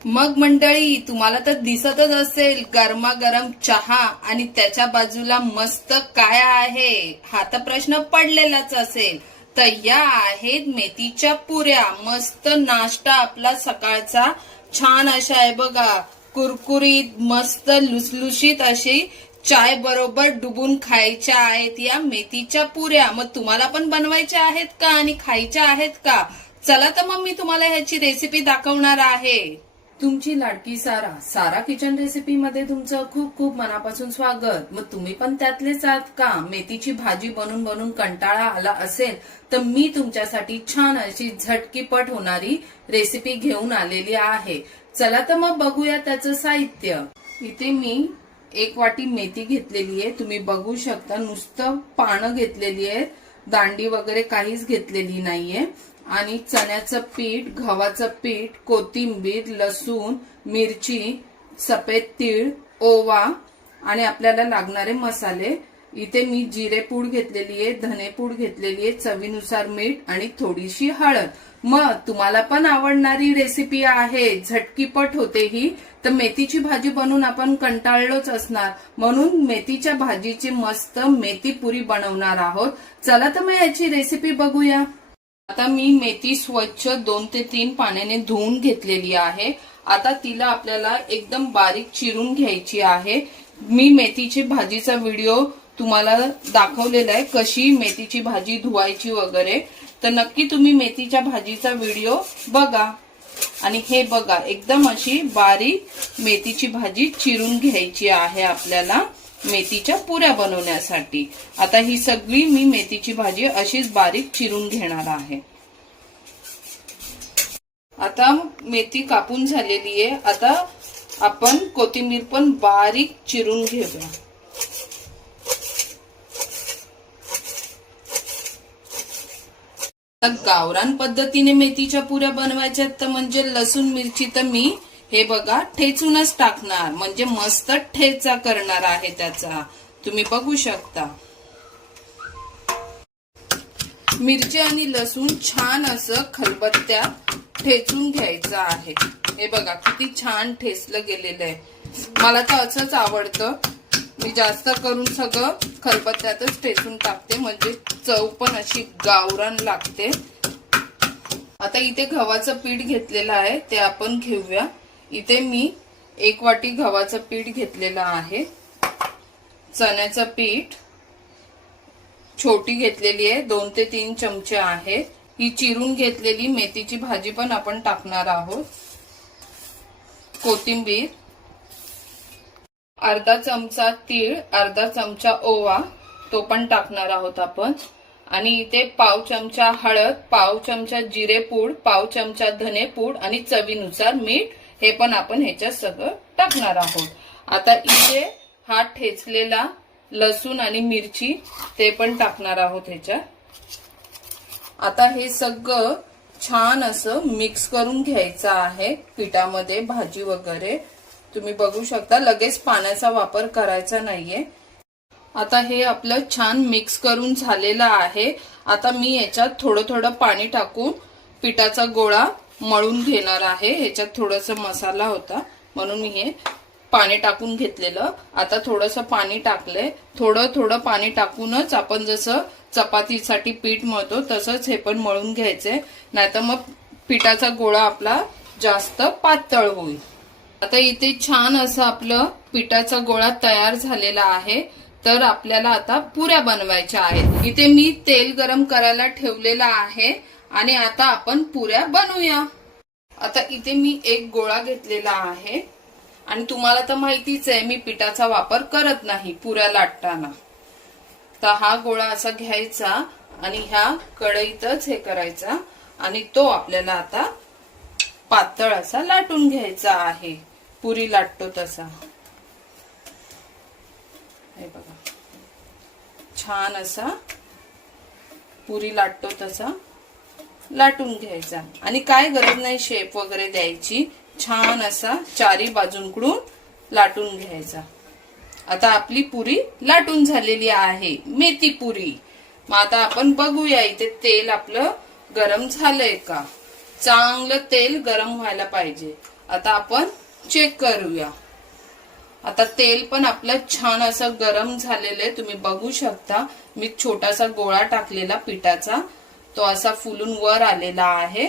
मग मंडळी, तुम्हाला तर दिसतच असेल गरमागरम चहा आणि त्याच्या बाजूला मस्त काय आहे हा तर प्रश्न पडलेलाच असेल. तर या आहेत मेथीच्या पुऱ्या. मस्त नाश्ता आपला सकाळचा छान अशा आहे बघा, कुरकुरीत मस्त लुसलुशीत अशी चाय बरोबर डुबून खायच्या आहेत या मेथीच्या पुऱ्या. मग तुम्हाला पण बनवायच्या आहेत का आणि खायच्या आहेत का? चला तर मग मी तुम्हाला ह्याची रेसिपी दाखवणार आहे. तुमची लाडकी सारा सारा किचन रेसिपी मध्ये तुमचं खूप खूप मनापासून स्वागत. मग तुम्ही पण त्यातलेच आहात का? मेथीची भाजी बनवून बनवून कंटाळा आला असेल तर मी तुमच्यासाठी छान अशी झटकीपट होणारी रेसिपी घेऊन आलेली आहे. चला तर मग बघूया त्याचं साहित्य. इथे मी 1 वाटी मेथी घेतलेली आहे. तुम्ही बघू शकता नुसतं पानं घेतलेली आहे, दांडी वगैरे काहीच घेतलेली नाहीये. आणि चण्याचं पीठ, गव्हाचं पीठ, कोथिंबीर, लसूण, मिरची, सफेद तीळ, ओवा आणि आपल्याला लागणारे मसाले. इथे मी जिरेपूड घेतलेली आहे, धनेपूड घेतलेली आहे, चवीनुसार मीठ आणि थोडीशी हळद. मग तुम्हाला पण आवडणारी रेसिपी आहे, झटकीपट होते ही. तर मेथीची भाजी बनवून आपण कंटाळलोच असणार, म्हणून मेथीच्या भाजीची मस्त मेथी पुरी बनवणार आहोत. चला तर मग याची रेसिपी बघूया. आता मी मेथी स्वच्छ 2 ते 3 पाण्याने धुवून घेतलेली आहे. आता तिला आपल्याला एकदम बारीक चिरून घ्यायची आहे. मी मेथीची भाजीचा व्हिडिओ तुम्हाला दाखवलेला आहे, कशी मेथीची भाजी धुवायची वगैरे. तर नक्की तुम्ही मेथीच्या भाजीचा व्हिडिओ बघा. आणि हे बघा, एकदम अशी बारीक मेथीची भाजी चिरून घ्यायची आहे आपल्याला मेथीच्या पुऱ्या बनवण्यासाठी. आता ही सगळी मी मेथीची भाजी अशीच बारीक चिरून घेणार आहे. आता मेथी कापून झालेली आहे. आता आपण कोथिंबीर पण बारीक चिरून घेऊया. गावरान पद्धतीने मेथीच्या पुऱ्या बनवायच्या तर म्हणजे लसूण मिरची तर मी हे बघा ठेचूनच टाकणार, म्हणजे मस्त ठेचा करणार आहे त्याचा. तुम्ही बघू शकता. मिरची आणि लसूण छान असं खलबत्त्यात ठेचून घ्यायचं आहे. हे बघा किती छान ठेचलं गेलेलं आहे. मला तर असंच आवडतं. मी जास्त करून सगळं खलबत्त्यातच ठेचून टाकते, म्हणजे चव पण अशी गावरान लागते. आता इथे गव्हाचं पीठ घेतलेलं आहे ते आपण घेऊया. इथे मी 1 वाटी गव्हाचं पीठ घेतलेलं आहे. चण्याचं पीठ छोटी घेतलेली आहे, 2 ते 3 चमचे आहे. ही चिरून घेतलेली मेथीची भाजी पण आपण टाकणार आहोत. कोथिंबीर, अर्धा चमचा तीळ, अर्धा चमचा ओवा तो पण टाकणार आहोत आपण. आणि इथे पाव चमचा हळद, पाव चमचा जिरेपूड, पाव चमचा धनेपूड आणि चवीनुसार मीठ हे पण आपण ह्याच्यात सगळं टाकणार आहोत. आता इथे हा ठेचलेला लसूण आणि मिरची ते पण टाकणार आहोत ह्याच्यात. आता हे सगळं छान असं मिक्स करून घ्यायचं आहे पिठामध्ये, भाजी वगैरे. तुम्ही बघू शकता, लगेच पाण्याचा वापर करायचा नाहीये. आता हे आपलं छान मिक्स करून झालेलं आहे. आता मी याच्यात थोडं थोडं पाणी टाकून पिठाचा गोळा मळून घेणार आहे. ह्याच्यात थोडंसं मसाला होता म्हणून मी हे पाणी टाकून घेतलेलं. आता थोडंसं पाणी टाकलंय. थोडं थोडं पाणी टाकूनच आपण जसं चपातीसाठी पीठ मळतो तसंच हे पण मळून घ्यायचंय, नाहीतर मग पिठाचा गोळा आपला जास्त पातळ होईल. आता इथे छान असं आपलं पिठाचा गोळा तयार झालेला आहे. तर आपल्याला आता पुऱ्या बनवायच्या आहेत. इथे मी तेल गरम करायला ठेवलेलं आहे आणि आता आपण पुऱ्या बनवूया. आता इथे मी 1 गोळा घेतलेला आहे आणि तुम्हाला तर माहितीच आहे मी पिठाचा वापर करत नाही पुऱ्या लाटताना. तर हा गोळा असा घ्यायचा आणि ह्या कढईतच हे करायचा आणि तो आपल्याला आता पातळ असा लाटून घ्यायचा आहे, पुरी लाटतो तसा. हे बघा, छान असा पुरी लाटतो तसा लाटून घ्यायचा. आणि काय गरज नाही शेप वगैरे द्यायची, छान असा चारी बाजूंकडून लाटून घ्यायचा. आता आपली पुरी लाटून झालेली आहे, मेथी पुरी. मग आता आपण बघूया इथे तेल आपलं गरम झालंय का. चांगलं तेल गरम व्हायला पाहिजे. आता आपण चेक करूया. आता तेल पण आपलं छान असं गरम झालेलं आहे. तुम्ही बघू शकता मी छोटासा गोळा टाकलेला पिठाचा, तो असा फुलून वर आलेला आहे.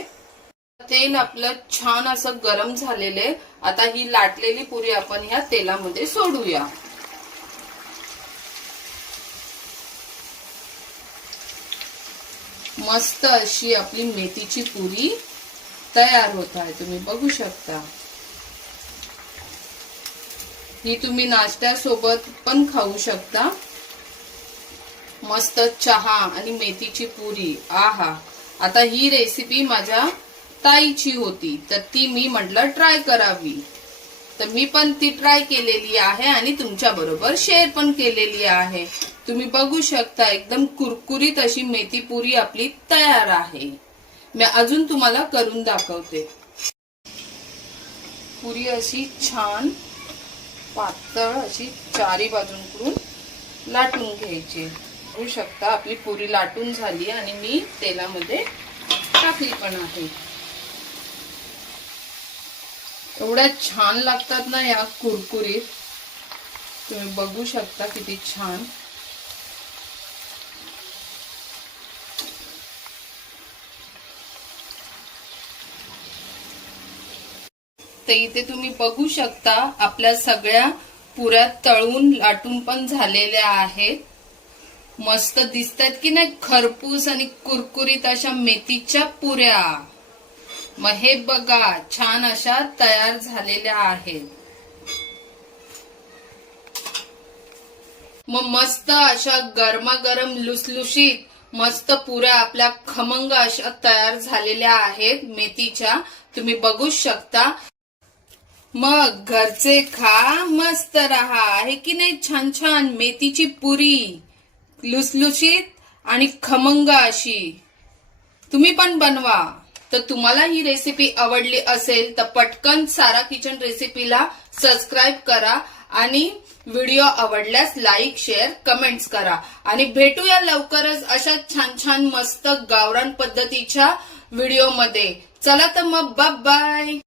तेल आपलं छान असं गरम झालेलं आहे. आता ही लाटलेली पुरी आपण ह्या तेलामध्ये सोडूया. मस्त अशी आपली मेथीची पुरी तयार होत आहे. तुम्ही बघू शकता. ही तुम्ही नाश्त्यासोबत पण खाऊ शकता. मस्त चहा आणि मेथीची पुरी. आहा. आता ही रेसिपी माझ्या ताईची होती, तर ती मी म्हटलं ट्राय करावी. तर मी पण ती ट्राय केलेली आहे आणि तुमच्या बरोबर शेअर पण केलेली आहे. तुम्ही बघू शकता एकदम कुरकुरीत अशी मेथी पुरी आपली तयार आहे. मी अजून तुम्हाला करून दाखवते. पुरी अशी छान पातळ अशी चारी बाजूंकडून लाटून घ्यायची. बघू शकता आपली पुरी लाटून झाली आणि मी तेलामध्ये टाकली पण आहे. एवढ्या छान लागतात ना या कुरकुरीत. तुम्ही बघू शकता किती छान. तर इथे तुम्ही बघू शकता आपल्या सगळ्या पुऱ्या तळून लाटून पण झालेल्या आहेत. मस्त दिसतात की नाही, खरपूस आणि कुरकुरीत अशा मेथीच्या पुऱ्या. मग हे बघा छान अशा तयार झालेल्या आहेत. मग मस्त अशा गरमागरम लुसलुशीत मस्त पुऱ्या आपल्या खमंग अशा तयार झालेल्या आहेत मेथीच्या. तुम्ही बघू शकता. मग घरचे खा मस्त रहा, आहे की नाही. छान छान मेथीची पुरी लुसलुशीत आणि खमंग अशी तुम्ही पण बनवा. तर तुम्हाला ही रेसिपी आवडली असेल तर पटकन सारा किचन रेसिपीला सबस्क्राईब करा आणि व्हिडिओ आवडल्यास लाईक, शेअर, कमेंट्स करा. आणि भेटूया लवकरच अशा छान छान मस्त गावरान पद्धतीच्या व्हिडिओमध्ये. चला तर मग बाय बाय.